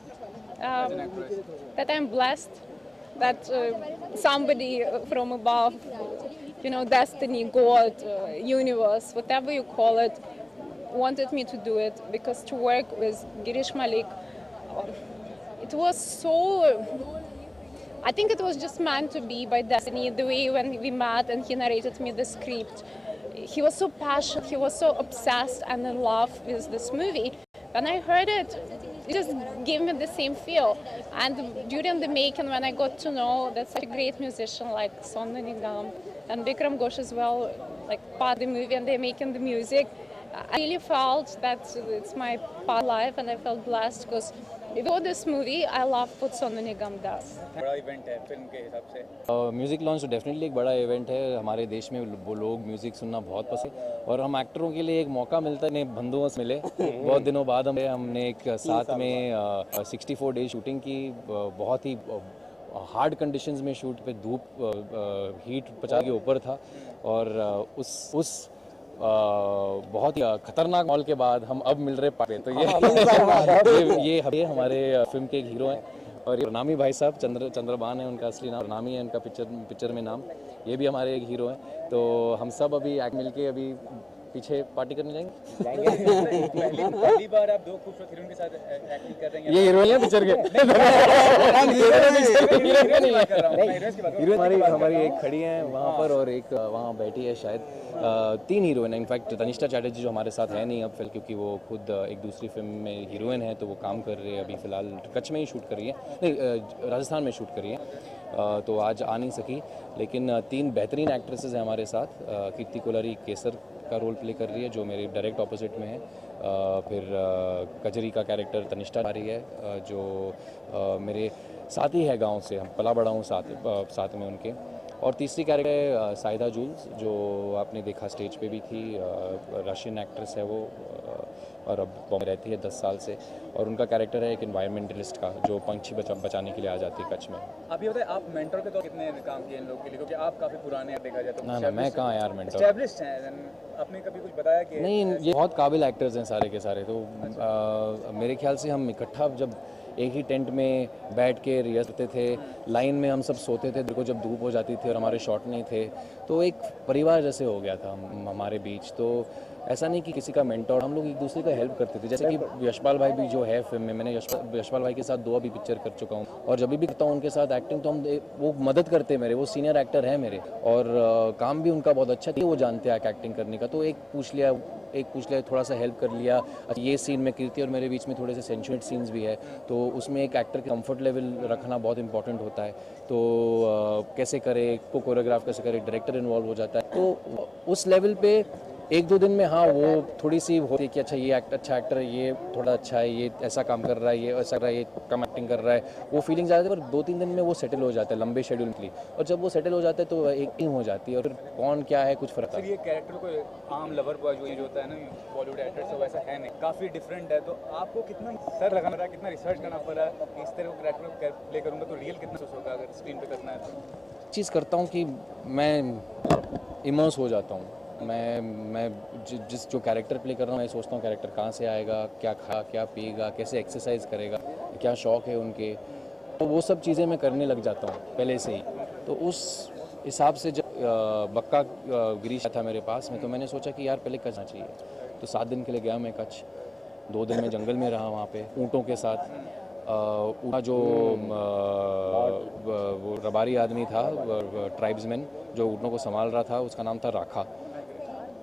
an actress? That I'm blessed, that somebody from above, you know, destiny, God, universe, whatever you call it, wanted me to do it, because to work with Girish Malik, it was so, I think it was just meant to be by destiny. The way when we met and he narrated me the script, he was so passionate, he was so obsessed and in love with this movie. When I heard it, it just gave me the same feel. And during the making, when I got to know that such a great musician like Sonu Nigam and Bikram Ghosh as well, like part of the movie and they're making the music, I really felt that it's my part of life, and I felt blessed because before this movie, I love what Sonu Nigam does. बड़ा event है film के हिसाब से. Music launch तो definitely एक बड़ा event है. हमारे देश में वो लोग म्यूज़िक सुनना बहुत पसंद, और हम एक्टरों के लिए एक मौका मिलता है. बंधुओं से मिले बहुत दिनों बाद हमने एक साथ में 64 डेज शूटिंग की. बहुत ही हार्ड कंडीशंस में शूट पे, धूप हीट 50 के ऊपर था, और उस बहुत ही खतरनाक मॉल के बाद हम अब मिल रहे पाए. तो ये हमारे फिल्म के एक हीरो हैं, और ये प्रणामी भाई साहब, चंद्रबान है उनका असली नाम, प्रणामी है उनका पिक्चर में नाम. ये भी हमारे एक हीरो हैं. तो हम सब अभी मिलके अभी पीछे पार्टी करने जाएंगे. पहली बार आप दो खूबसूरत हीरोइन के साथ एक्टिंग कर रहे हैं. ये हीरोइन है पिक्चर के. हीरोइन हमारी एक खड़ी है वहाँ पर, और एक वहाँ बैठी है शायद. 3 हीरोइन है. इनफैक्ट तनिष्ठा चैटर्जी जो हमारे साथ है नहीं अब फिलहाल, क्योंकि वो खुद एक दूसरी फिल्म में हीरोइन है, तो वो काम कर रही है अभी फ़िलहाल कच्छ में ही शूट कर रही है, नहीं राजस्थान में शूट कर रही है. तो आज आ नहीं सकी, लेकिन 3 बेहतरीन एक्ट्रेसेस हैं हमारे साथ. कीर्ति कोलारी केसर का रोल प्ले कर रही है, जो मेरे डायरेक्ट ऑपोजिट में है. फिर कजरी का कैरेक्टर तनिष्ठा आ रही है, जो मेरे साथ ही है, गांव से हम पला बड़ा हूँ साथ में उनके. और तीसरी कैरेक्टर साइदा जूल्स, जो आपने देखा स्टेज पे भी थी. रशियन एक्ट्रेस है वो, और अब बॉम्बे रहती है 10 साल से, और उनका कैरेक्टर है एक एनवायरमेंटलिस्ट का, जो पंछी बचाने के लिए आ जाती है कच्छ में. आप ये बताइए, आप मेंटर के तौर कितने काम किए इन लोगों के लिए, क्योंकि आप काफ़ी पुराने हैं देखा जाए तो. ना मैं कहाँ यार मेंटर, एस्टैब्लिश्ड हैं. आपने कभी कुछ बताया कि नहीं, ये बहुत काबिल एक्टर्स हैं सारे के सारे. तो मेरे ख्याल से हम इकट्ठा जब एक ही टेंट में बैठ के रिहर्स करते थे, लाइन में हम सब सोते थे, देखो जब धूप हो जाती थी और हमारे शॉट नहीं थे, तो एक परिवार जैसे हो गया था हमारे बीच. तो ऐसा नहीं कि किसी का मेंटोर, हम लोग एक दूसरे का हेल्प करते थे। जैसे कि यशपाल भाई भी जो है फिल्म में, मैंने यशपाल भाई के साथ 2 अभी पिक्चर कर चुका हूँ, और जब भी करता हूँ उनके साथ एक्टिंग तो हम वो मदद करते हैं मेरे, वो सीनियर एक्टर हैं मेरे, और काम भी उनका बहुत अच्छा है, वो जानते हैं एक्टिंग करने का। तो एक पूछ लिया, थोड़ा सा हेल्प कर लिया। ये सीन में कीर्ति और मेरे बीच में थोड़े से सेंचुरेट सीन्स भी है, तो उसमें एक एक्टर का कंफर्ट लेवल रखना बहुत इंपॉर्टेंट होता है। तो कैसे करे, को कोरियोग्राफ कैसे करे, डायरेक्टर इन्वॉल्व हो जाता है। तो उस लेवल पे 1-2 दिन में हाँ वो थोड़ी सी होती है कि अच्छा ये अच्छा एक्टर है, ये थोड़ा अच्छा है, ये ऐसा काम कर रहा है, ये ऐसा कर रहा है, ये कम एक्टिंग कर रहा है, वो फीलिंग ज़्यादा है। पर 2-3 दिन में वो सेटल हो जाता है लंबे शेड्यूल के लिए, और जब वो सेटल हो जाता है तो एक टीम हो जाती है, और फिर कौन क्या है कुछ फर्क। फिर ये कैरेक्टर को आम लवर बॉय जो होता है ना बॉलीवुड एक्टर से, वैसा है नहीं, काफ़ी डिफरेंट है। तो आपको कितना सर लगाना पड़ा, कितना रिसर्च करना पड़ा, इस तरह का कैरेक्टर प्ले करूँगा तो रियल कितना सोच होगा अगर स्क्रीन पर करना है तो? चीज़ करता हूँ कि मैं इमर्स हो जाता हूँ। मैं जिस जो कैरेक्टर प्ले कर रहा हूँ, मैं सोचता हूँ कैरेक्टर कहाँ से आएगा, क्या खा क्या पिएगा, कैसे एक्सरसाइज करेगा, क्या शौक़ है उनके, तो वो सब चीज़ें मैं करने लग जाता हूँ पहले से ही। तो उस हिसाब से जब बक्का गिरीश था मेरे पास में, तो मैंने सोचा कि यार पहले करना चाहिए। तो 7 दिन के लिए गया मैं कच्छ, 2 दिन में जंगल में रहा वहाँ पे ऊँटों के साथ। जो वो रबारी आदमी था, ट्राइब्समैन जो ऊँटों को संभाल रहा था, उसका नाम था राखा।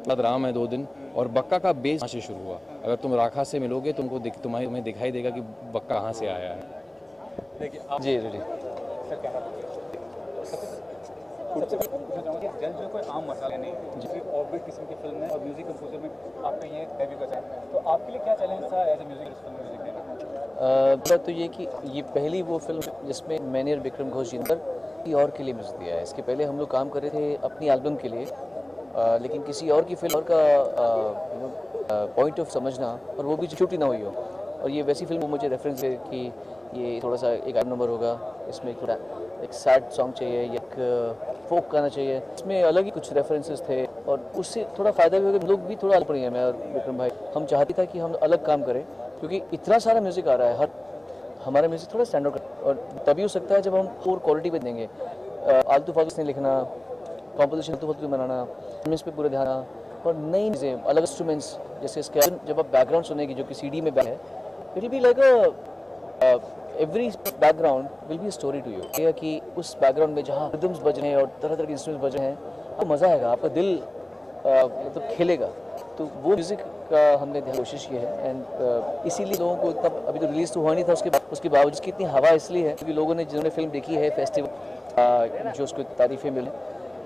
रहा मैं 2 दिन, और बक्का का बेस कहाँ से शुरू हुआ। अगर तुम राखा से मिलोगे तुमको तुम्हें दिखाई देगा कि बक्का कहाँ से आया है। जी सबसे पहले पूछना चाहूँगा कि जल जो कोई आम मसाला नहीं, जिसकी ऑफबीट किस्म की फिल्म है और म्यूजिक कंपोजर में आपका ये डेब्यू का है, तो आपके लिए क्या चैलेंज था एज ए म्यूजिक म्यूजिक देना? तो ये कि ये पहली वो फिल्म जिसमें मैंने और विक्रम घोष जी ने किसी और के लिए म्यूजिक दिया है। इसके पहले हम लोग काम कर रहे थे अपनी एल्बम के लिए, लेकिन किसी और की फिल्म और का पॉइंट ऑफ समझना, और वो भी छुट्टी ना हुई हो। और ये वैसी फिल्म मुझे रेफरेंस है कि ये थोड़ा सा एक आइटम नंबर होगा, इसमें थोड़ा एक सैड सॉन्ग चाहिए, एक फोक गाना चाहिए, इसमें अलग ही कुछ रेफरेंसेस थे, और उससे थोड़ा फ़ायदा भी होगा। लोग भी थोड़ा अलग है, मैं और विक्रम भाई हम चाहते था कि हम अलग काम करें, क्योंकि इतना सारा म्यूज़िक आ रहा है, हमारा म्यूज़िक थोड़ा स्टैंड आउट, और तभी हो सकता है जब हम और क्वालिटी पे देंगे। आलतू फालतू से लिखना, कॉम्पोजिशन आलतू फालतू बनाना, इस पे पूरे ध्यान, और नई चीज़ें, अलग इंस्ट्रूमेंट्स, जैसे इसके जब आप बैकग्राउंड सुनेगी जो कि CD में है, it will be like every background will be story to you. यह कि उस बैकग्राउंड में जहाँ रिदम्स बज रहे हैं और तरह तरह के इंस्ट्रूमेंट्स बज रहे हैं, आपको मज़ा आएगा, आपका दिल मतलब खेलेगा। तो वो म्यूज़िक का हमने कोशिश की है, एंड इसीलिए लोगों को इतना, अभी तो रिलीज़ तो हुआ नहीं था, उसके बावजूद की इतनी हवा इसलिए है क्योंकि लोगों ने, जिन्होंने फिल्म देखी है फेस्टिवल जो उसको तारीफ़ें मिले,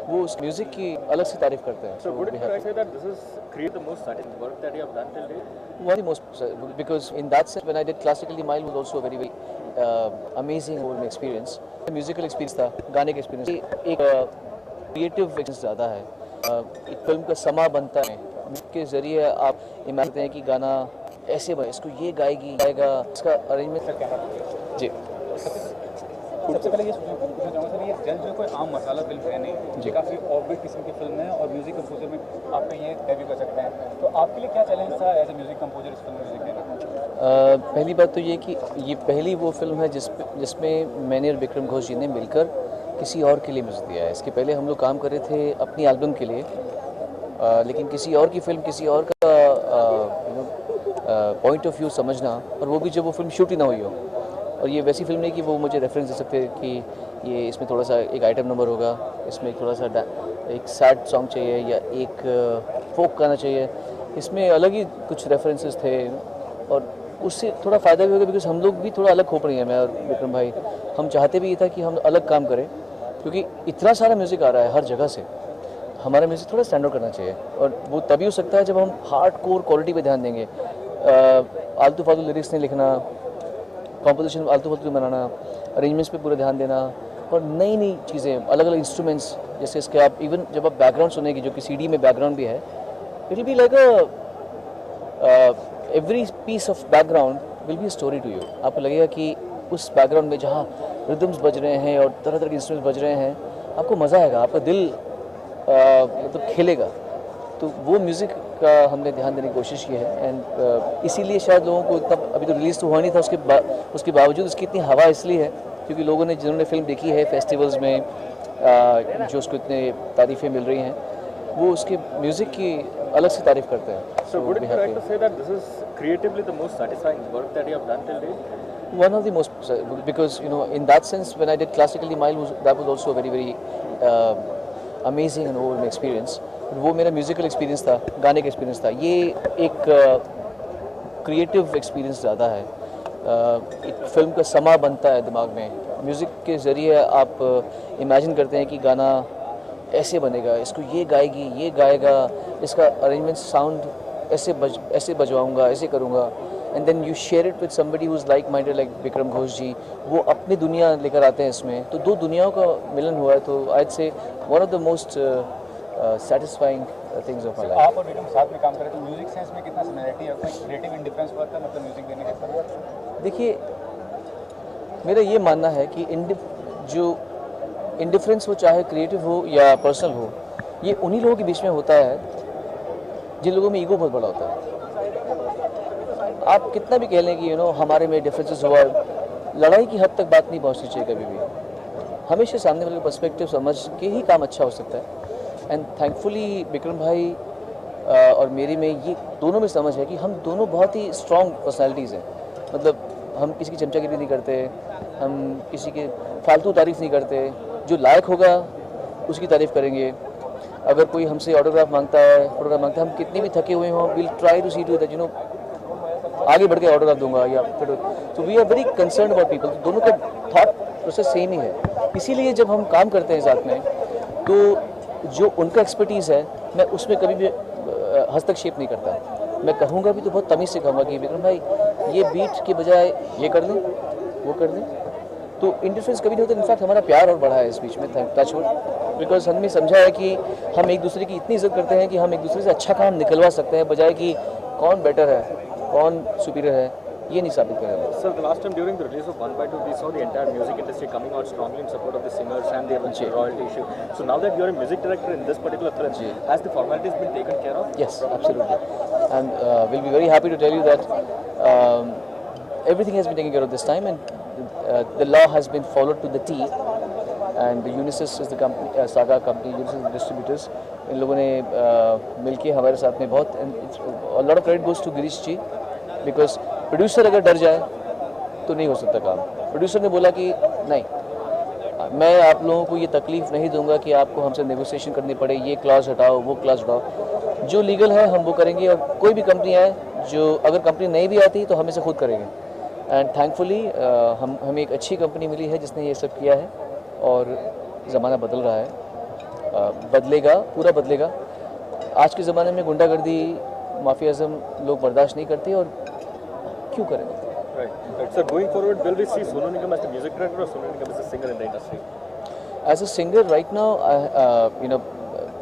वो उस म्यूज़िक की अलग से तारीफ़ करते हैं। So would it be right to say that this is create the most satisfying work that you have done till date? One of the most, because in that sense, when I did Classically Mild was also a very amazing whole experience. Musical experience था, गाने का experience। एक creative experience ज़्यादा है। एक film का समा बनता है, के ज़रिए आप इमेजिन करते हैं कि गाना ऐसे बने, इसको ये गाएगा, इसका अरेंजमेंट। जी सबसे पहले ये पूछना चाहूँगा सर, ये जल जो कोई आम मसाला फिल्म है नहीं, जी काफ़ी ऑफबीट किस्म की फिल्म है और म्यूजिक कंपोजर में आपका ये डेब्यू कर सकते हैं, तो आपके लिए क्या चैलेंज था एज ए म्यूजिक कंपोजर इस फिल्म म्यूजिक देना? पहली बात तो ये कि ये पहली वो फिल्म है जिसमें मैंने और विक्रम घोष जी ने मिलकर किसी और के लिए म्यूजिक दिया है। इसके पहले हम लोग काम कर रहे थे अपनी एल्बम के लिए, लेकिन किसी और की फिल्म, किसी और का पॉइंट ऑफ व्यू समझना, और वो भी जब वो फिल्म शूट ही ना हुई हो। और ये वैसी फिल्म नहीं कि वो मुझे रेफरेंस दे सकते कि ये इसमें थोड़ा सा एक आइटम नंबर होगा, इसमें थोड़ा सा एक सैड सॉन्ग चाहिए या एक फोक गाना चाहिए, इसमें अलग ही कुछ रेफरेंसेस थे, और उससे थोड़ा फ़ायदा भी होगा बिकॉज हम लोग भी थोड़ा अलग हो पड़े हैं, मैं और विक्रम भाई हम चाहते भी ये था कि हम अलग काम करें, क्योंकि इतना सारा म्यूज़िक आ रहा है हर जगह से, हमारा म्यूज़िक थोड़ा स्टैंड आउट करना चाहिए, और वो तभी हो सकता है जब हम हार्ड कोर क्वालिटी पे ध्यान देंगे। आलतू फालतू लिरिक्स नहीं लिखना, कॉम्पोजिशन आलतू फालतू बनाना, अरेंजमेंट्स पे पूरा ध्यान देना, और नई नई चीज़ें, अलग अलग इंस्ट्रूमेंट्स, जैसे इसके आप इवन जब आप बैकग्राउंड सुनेगी जो कि CD में बैकग्राउंड भी है, it will be like every piece of background will be story to you. आपको लगेगा कि उस बैकग्राउंड में जहाँ रिदम्स बज रहे हैं और तरह तरह के इंस्ट्रूमेंट्स बज रहे हैं, आपको मज़ा आएगा, आपका दिल मतलब खेलेगा। तो वो म्यूज़िक का हमने ध्यान देने की कोशिश की है, एंड इसीलिए शायद लोगों को इतना, अभी तो रिलीज़ तो हुआ नहीं था, उसके बावजूद उसकी इतनी हवा इसलिए है क्योंकि लोगों ने, जिन्होंने फिल्म देखी है फेस्टिवल्स में जो उसको इतने तारीफ़ें मिल रही हैं, वो उसके म्यूज़िक की अलग से तारीफ करते हैं. So would it we be have right to say that this is creatively the most satisfying work that you have done till date? one of the most, because in that sense when I did Classically Mild that was also a very very amazing and overwhelming experience. वो मेरा musical experience था, गाने का experience था. ये एक creative experience ज़्यादा है. एक फिल्म का समा बनता है दिमाग में. म्यूज़िक के ज़रिए आप इमेजिन करते हैं कि गाना ऐसे बनेगा, इसको ये गाएगी, ये गाएगा, इसका अरेंजमेंट साउंड ऐसे बजवाऊंगा, ऐसे करूँगा. And then you share it with somebody who is like minded like Vikram Ghosh ji. वो अपनी दुनिया लेकर आते हैं इसमें, तो दो दुनियाओं का मिलन हुआ है. तो आई से one of the most satisfying things of my life. आप और विक्रम साथ में काम करें तो म्यूजिक सेंस में कितना सिमिलरिटी है, कोई क्रिएटिव इंडिफरेंस हुआ था मतलब म्यूजिक देने के साथ? देखिए मेरा ये मानना है कि जो इंडिफरेंस हो, चाहे क्रिएटिव हो या पर्सनल हो, ये उन्हीं लोगों के बीच में होता है जिन लोगों में ईगो बहुत बड़ा होता है. आप कितना भी कह लें कि हमारे में डिफरेंसेस हुआ, लड़ाई की हद तक बात नहीं पहुंचनी चाहिए कभी भी. हमेशा सामने वाले पर्सपेक्टिव समझ के ही काम अच्छा हो सकता है. एंड थैंकफुली विक्रम भाई और मेरी में ये दोनों में समझ है कि हम दोनों बहुत ही स्ट्रॉन्ग पर्सनालिटीज़ हैं. मतलब हम किसी की चमचागिरी नहीं करते, हम किसी के फालतू तारीफ़ नहीं करते. जो लायक होगा उसकी तारीफ़ करेंगे. अगर कोई हमसे ऑटोग्राफ मांगता है, फोटोग्राफ मांगता है, हम कितने भी थके हुए हों, will try to see to that आगे बढ़ के ऑटोग्राफ दूंगा या फिर. तो we are very concern about people. दोनों का थॉट प्रोसेस सेम ही है. इसीलिए जब हम काम करते हैं साथ में तो जो उनका एक्सपर्टीज़ है मैं उसमें कभी भी हस्तक्षेप नहीं करता. मैं कहूँगा भी तो बहुत तमीज़ से कहूँगा कि विक्रम भाई ये बीट के बजाय ये कर दें, वो कर दें. तो इंटरफेरेंस कभी नहीं होता. इनफैक्ट हमारा प्यार और बढ़ा है इस बीच में, टच वुड, बिकॉज हमने समझा है कि हम एक दूसरे की इतनी इज्जत करते हैं कि हम एक दूसरे से अच्छा काम निकलवा सकते हैं, बजाय कि कौन बेटर है, कौन सुपीरियर है, ये नहीं साबित करेगा. Sir, the last time during the release of 1/2, we saw the entire music industry coming out strongly in support of the singers and their royalty issue. So now that you are a music director in this particular film, has the formalities been taken care of? Yes, absolutely. And we'll be very happy to tell you that everything has been taken care of this time, and the law has been followed to the T. And Unisys is the company, Saga company, Unisys is the distributors. इन लोगों ने मिलके हमारे साथ में बहुत, a lot of credit goes to Girish ji, because producer अगर डर जाए तो नहीं हो सकता काम. प्रोड्यूसर ने बोला कि नहीं, मैं आप लोगों को ये तकलीफ नहीं दूंगा कि आपको हमसे नेगोशिएशन करनी पड़े, ये क्लॉज हटाओ, वो क्लॉज हटाओ. जो लीगल है हम वो करेंगे. और कोई भी कंपनी आए, जो अगर कंपनी नहीं भी आती तो हम इसे खुद करेंगे. एंड थैंकफुली हमें एक अच्छी कंपनी मिली है जिसने ये सब किया है. और ज़माना बदल रहा है, बदलेगा, पूरा बदलेगा. आज के ज़माने में गुंडागर्दी, माफियाज़म लोग बर्दाश्त नहीं करते, और क्यों करेंगे? Right. So going forward, will we see Sonu Nigam as the music director or Sonu Nigam as a singer in the industry? As a singer right now,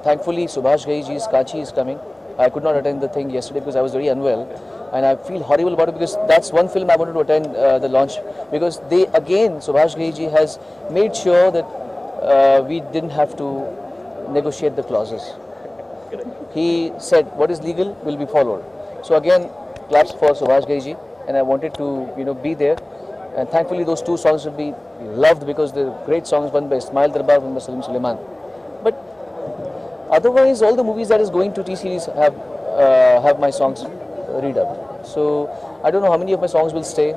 thankfully Subhash Ghai ji's Kachi is coming. I could not attend the thing yesterday because I was very unwell, and I feel horrible about it because that's one film I wanted to attend the launch, because Subhash Ghai ji has made sure that we didn't have to negotiate the clauses. He said what is legal will be followed. So again, claps for Subhash Ghai ji, and I wanted to be there, and thankfully those two songs will be loved because they're great songs, one by Ismail Darbar, one by Salim Suleiman. But otherwise all the movies that is going to T-Series have my songs redubbed. So I don't know how many of my songs will stay.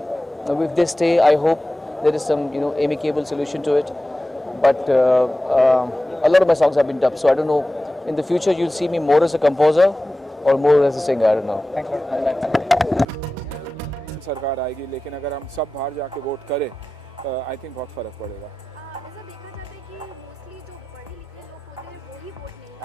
If they stay, I hope there is some amicable solution to it. But a lot of my songs have been dubbed, so I don't know. In the future, you'll see me more as a composer or more as a singer. I don't know. सरकार आएगी, लेकिन अगर हम सब बाहर जाके vote करें, I think बहुत फ़र्क पड़ेगा.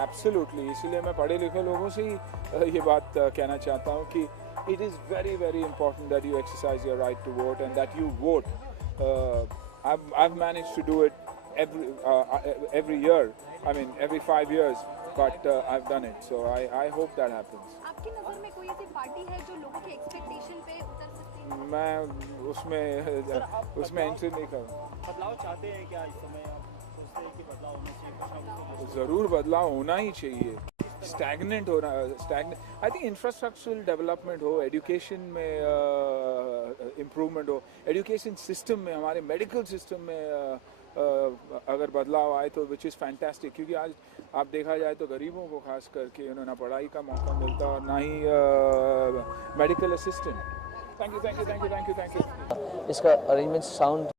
एब्सोल्युटली. इसीलिए मैं पढ़े लिखे लोगों से ही ये बात कहना चाहता हूँ कि it is very very important that you exercise your right to vote and that you vote. I've managed to do it every year. I mean every 5 years, but I've done it. So I hope that happens. आपकी नज़र में कोई ऐसी party है जो लोगों के expectation पे उतर सकती है? मैं उसमें एंट्री नहीं करूँ. बदलाव चाहते हैं क्या इस समय? आप सोचते हैं कि बदलाव होना चाहिए? ज़रूर बदलाव होना ही चाहिए. स्टैग्नेंट हो रहा, आई थिंक इंफ्रास्ट्रक्चरल डेवलपमेंट हो, एजुकेशन में इम्प्रूवमेंट हो, एजुकेशन सिस्टम में, हमारे मेडिकल सिस्टम में अगर बदलाव आए तो विच इज़ फैंटास्टिक, क्योंकि आज आप देखा जाए तो गरीबों को खास करके ना पढ़ाई का मौका मिलता और ना ही मेडिकल असिस्टेंट। Thank you. इसका अरेंजमेंट साउंड